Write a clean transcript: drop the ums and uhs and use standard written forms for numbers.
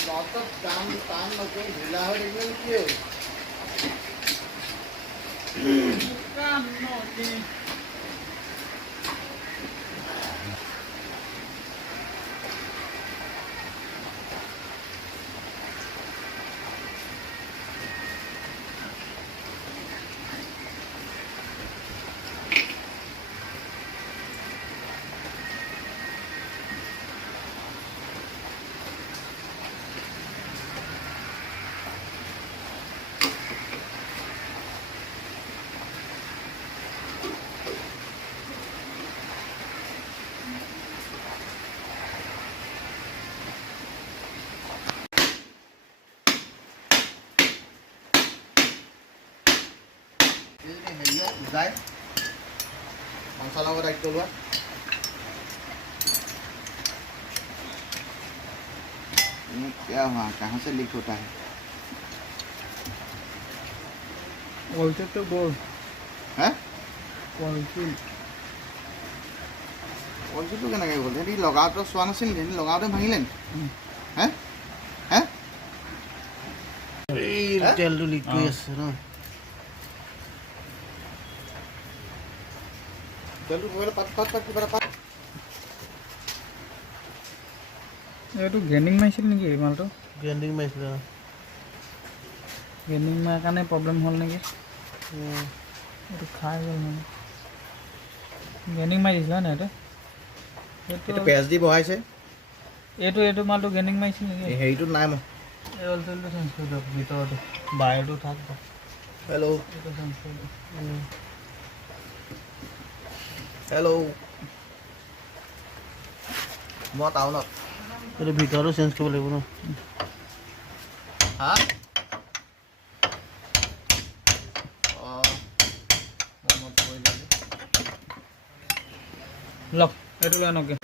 লটত টান নকৰি ঢিলা হৈ থাকিলে কি হ'ল जाए मसाला को दायित्व लोৱা क्या हुआ कहाँ से लीक होता है वोल्टेज तो बोल हैं वोल्टेज वोल्टेज तो केनेকৈ গ'ল হেৰি লগাওঁতে চোৱা নাছিল নেকি লগাওঁতে ভাঙিলে নেকি হে হে এই তেলটো লিক কৰি আছে ন তেলটো পहिले পাত কিবা পাত এইটো গেনিং মাৰিছিল নেকি এই মালটো গ্ৰাইণ্ডিং মাৰিছিল গেনিং মাৰ কাৰণে প্ৰব্লেম হ'ল নেকি এইটো খাই গ'ল মানে গেনিং মাৰিছিল না এইটো এইটো পেজ দি বহাইছে এইটো মালটো গেনিং মাৰিছিল নেকি হেৰিটো নাই মই এই অলটেলটো চেঞ্জ কৰি দিয়ক ভিতৰতে বাহিৰটো থাক হেল্ল' এইটো চেঞ্জ কৰি দিয়ক হেল্ল' মই টাউনত এইটো ভিতৰটো চেঞ্জ কৰিব লাগিব ন হা লওক এইটো লৈ আনকে